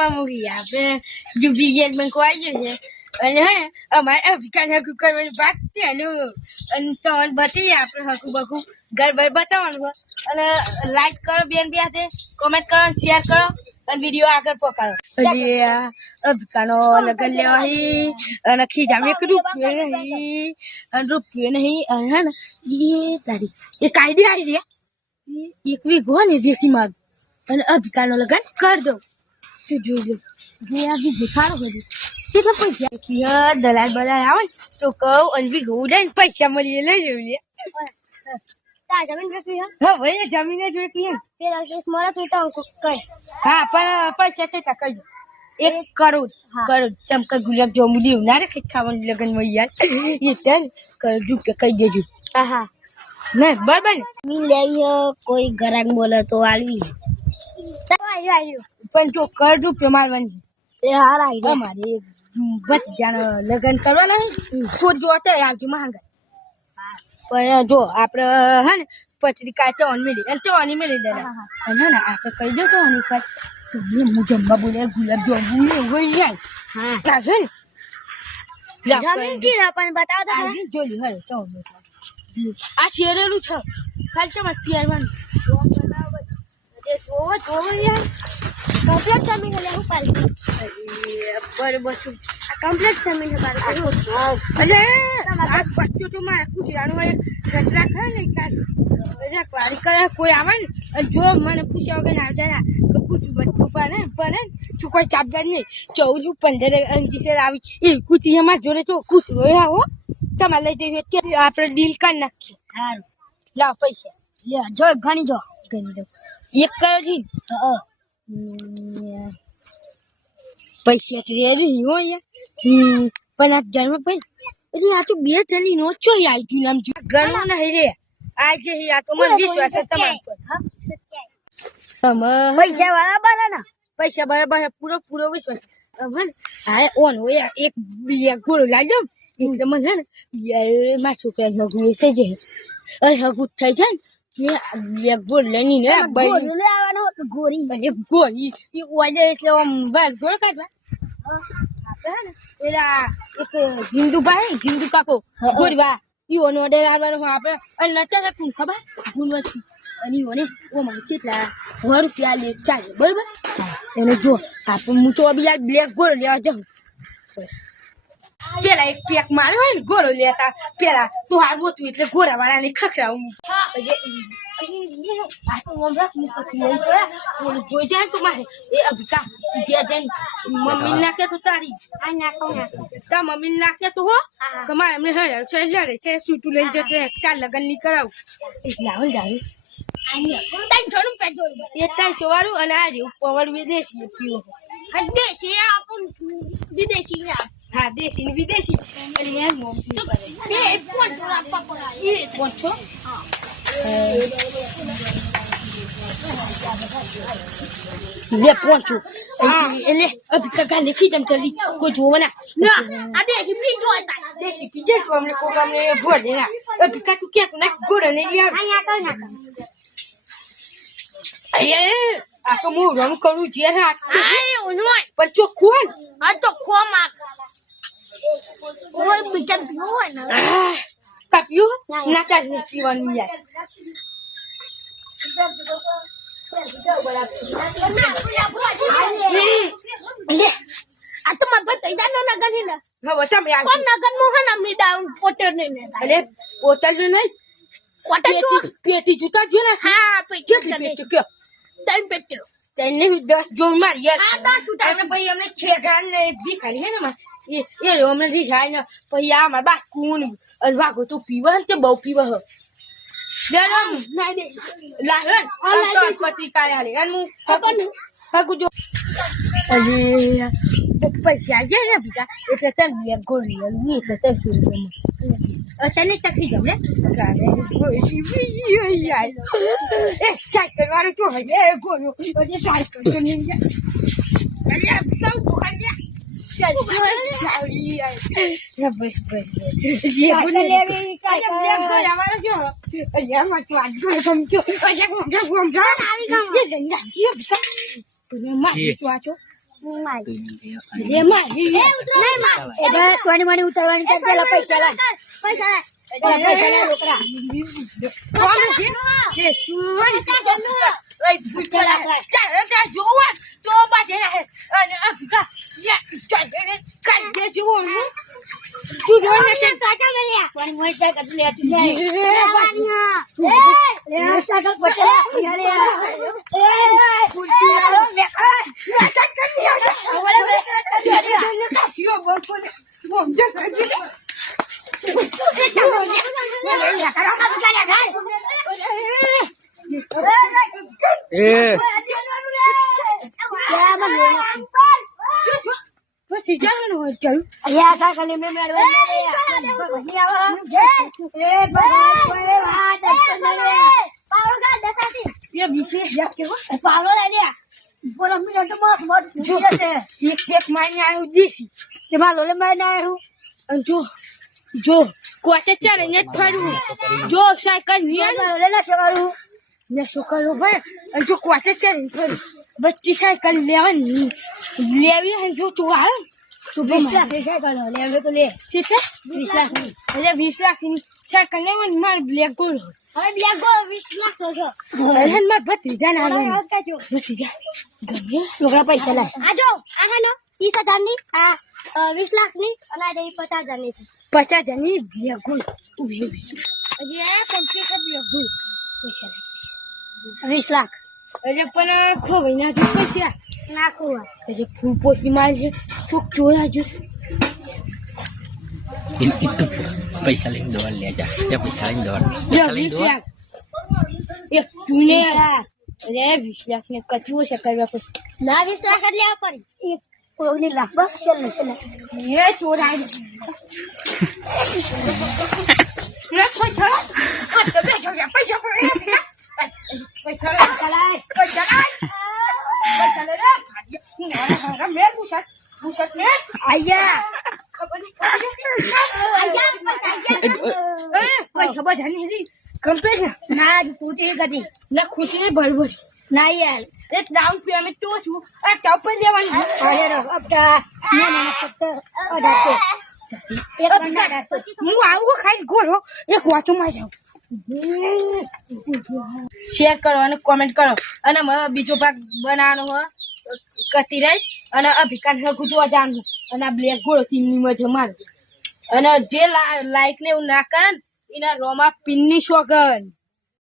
માં મૂકી આપણે ડુપ્લિકેટ માં કોઈ ગયો છે અને હે અમારે અભિકાન હકુ કરવાની વાત છે અને તમને બતાવીએ આપણે હકુ બકુ ઘર બાર બતાવવાનું અને લાઈક કરો બેન બે હાથે કોમેન્ટ કરો શેર કરો અને વિડીયો આગળ પકાડો હજી અભિકાનો લગન લેવાહી અને ખીજામાં એક રૂપિયો નહીં અને રૂપિયો નહીં અને હે ને એ તારી એ કાયદે આવી રહ્યા એક વીઘો ને વેકી માગ અને અભિકાનો લગન કરી દો તું જોઈ લો આ બીજું ખાડો બધું કેટલા પૈસા દલાલ બલાલ આવે તો કહું અને વીઘો ઉડાય ને પૈસા મળીએ લઈ જઈએ જમીન વેચવી હા ભાઈ જમીન જ વેચી પેલા મળે તો કઈ હા પણ પૈસા છે કઈ 1 કરોડ ચમકા ગુલાબ જાંબુ દેવું ના રે ખાવાનું લગન માં યાર એ ચાલ કરજુ કે કહી દેજો હા ના બરાબર ને મી લેવી કોઈ ઘરાક બોલે તો આલવી પણ જો કરજુ પ્રમાણવાની એ હાર આવી અમારે બસ જાણ લગન કરવાના શોધજો અત્યારે આવજો માંગા પણ જો આપણે હે ને પચડી કાચો મેલી અને તો અની મેલી દે અને ને આપણે કહી દો તો અની કાચ હું જમવા બોલે ગુલાબ જાંબુ હોય યાર હા કાજે ને જમીન થી પણ બતાવ તો આજે જોલી હે તો આ શેરેલું છે ખાલી તમારે તૈયારવાનું જોવો યાર કમ્પ્લીટ જમીન એટલે હું પાડી બરોબર છું કમ્પ્લીટ જમીન પાડી અલે આ બચ્ચો તો મારે પૂછવાનું હોય છત્રા ખા ને કાઢ વારી કરે કોઈ આવે ને જો મને પૂછ્યા વગર આવતા ના તો પૂછું બધું પડે તું કોઈ ચાપદાર નહીં 14 15 અંકીસર આવી એ કુચી અમારા જોડે તો કુચ હોય આવો તમારે લઈ જઈએ કે આપણે ડીલ કરી નાખીએ સારું લાવ પૈસા લે જો ગણી દો 1 કરોડ જી પૈસા રેડી હોય યાર પણ આ ઘરમાં પણ એટલે આ તો 2 જણની નોટ છો આવી તું નામ ઘણું નહીં રે આજે આ તો મને વિશ્વાસ છે તમારા પર પૈસા બરાબર ના પૈસા બરાબર પૂરો વિશ્વાસ હા ઓન હોય એક ગોળો લાગ્યો એટલે મને હે ને યાર મારા છોકરા હગું છે જે હગું થઈ છે ને એક ગોળ લઈને ગોળું લેવાનો ગોરી અને ગોળી એ ઓલે એટલે આમ બાર ગોળ કાઢવા આપણે ને પેલા એક જીંદુ કાકો ગોરવા ઈઓનો ઓર્ડર આવવાનો આપણે અને નચા કોણ ખબર ગુણવંતી અને ઈઓને ઓ મારે કેટલા 100 રૂપિયા લે ચાલે બરાબર એને જો આપણે હું તો બી બ્લેક ગોળ લેવા જાઉં પેલા એક પેક માર્યો હોય ને ગોળો લેતા પેલા તો હારવું હતું એટલે ગોળા વાળાને ખખડાવું જોઈ જાય તો મારે એ અભિકા ગયા જઈને મમ્મી નાખે તો તારી તાર મમ્મી નાખે તો હો તમારે એમને હરાવ છે લડે છે સૂટું લઈ જશે ચાર લગન ની કરાવું એટલે આવે દારૂ એ તાઈ સવારું અને આ રહ્યું પવન વિદેશી પીવો વિદેશી હા દેશી ને વિદેશી અને એમ મોમથી પોંચો લે પોંચો એટલે અભિકા ગાને ખીજમ ચલી કોઈ જોવા ના આ દેશી પીજો દેશી પીજે તો અમને કોક અમને ભોડે ના અભિકા તું કે ના ગોળે ને યાર અરે આ તો હું રમ કરું જે હા પણ ચોખ્ખું આ તો કોમાં કોઈ બીજા પીવો હોય ને કાપ્યું ના ચાલ પીવાનું યાર લે આ તો મારા ભાઈ તૈયાર લગન હે ને હવે તમે આ કોણ લગન મો હે ને અમને ડાઉન પોટર ને અરે પોટલ ને નહીં કોટર પેટી જૂતા છે ને હા કેટલી પેટી કયો તન પેટ્રો તને 10 જોઈ મારી યાર હા 10 ઉતાર અમે ભાઈ અમને ખેગાન ને ભીખારી હે ને એ અમને જી જાય ને પછી આ મારા બા કુન વાગો તો પીવા ને તે બહુ પીવા હ ગરમ ના દે લાહન તો પતિ કાયા લે અને હું હગુ જો અરે પૈસા જે ને બીજા એટલે તને લે ગોળી ની એટલે તને સુરી અચાનક તકી જાવ ને ગાને ગોળી બી યાર એ સાયકલ વાળો તો હે એ ગોળો અરે સાયકલ તો નહીં જાય અરે તો ગોળ્યા બસ જે લેવી સાયકલ અમારો જો અલ્યા માં તો આજ ગોળ સમજો અલ્યા ગોળ આવી ગયો એ લંગા જી બકા મને માં જો આચો જે મારી એ બસ સોની મોની ઉતારવાની છે પેલા પૈસા લાય પેલા પૈસા લાય રોકડા કોણ છે તે સુવન ઓય ભૂચલા ચાલ તા જોવા તો બાજે રહે અને અભિકા યા ચાલે કાઈ દે જોવો તું જોને તે કાકા મેલ્યા સોની મોની છે કે લે તું લે એ સાકલ પટે લે ભૂચલા લે નાટક કરી કાકીઓ બોલ બોલ જે કાકી પછી જવાનું હોય ચાલુ યા સાકલ મે મેરવા લે એ ભગવાન કોઈ વાત લે પાવડો કા દસાતી એ બીજે જા કેવો પાવડો લઈ લે બોલો મિનિટ મોત છે એક માઈને આવ્યું દેશી તે માલો લે માઈ ના હું અને જો કોટે ચાલે ને ફરવું જો સાયકલ નિયર માલો લે ના સવારું ને શું કરું ભાઈ અને જો કોટે ચાલે ફરું બચ્ચી સાયકલ લેવાની લેવી હે જો તું આવે તો 20 લાખ ની સાયકલ લે હવે તો લે છે તે 20 લાખ ની એટલે 20 લાખની સાયકલ લેવાની માર બ્લેક ગોળ હવે બ્લેક ગો 20 લાખ તો છો અને માર ભત્રીજા ના આવે આવતા જો ભત્રીજા ગમે છોકરા પૈસા લાય આ જો આ નો 30,000 ની આ 20 લાખ ની અને આ 50,000 ની 50 જણની બ્લેક ગોળ ઉભી અરે આ કંપની કે બ્લેક ગોળ પૈસા લે 20 લાખ અરે પણ ખોવાઈ ના જો પૈસા નાખું અરે ફૂલ પોટી માર છે ચોક જોયા જો પૈસા લઈને દવા લે જા પૈસા લઈને દવા લે 20 લાખ એક તુને અરે 20 લાખ ને કચું છે કરવા પછી ના 20 લાખ જ લેવા પડી એક કોગની લાખ બસ ચાલ ને એ ચોરાય રે પૈસા આ તો બેજો પૈસા પૈસા લાય પૈસા લે રે મે પૂછત ને આયા ખબર નહીં પૈસા બધા નહીં કમ્પ્લેટ ના તૂટી ગઈ ના ખુશી બરોબર ના યાર એક ડાઉન પેમેન્ટ તો છું આ ટપ પર લેવાની અરે રો અબડા ના ના ફક્ત 1800 એક બંડા 1800 હું આવું ખાઈ ગોળો એક વાટો માં જાઉં શેર કરો અને કોમેન્ટ કરો અને મારો બીજો ભાગ બનાવવાનો હોય કતી રહી અને અભિકાન હકું જોવા જાણવું અને આ બ્લેક ગોળો ટીમની મજા મારું અને જે લાઈક ને એવું ના કરે એના રોમા પિનની શોગન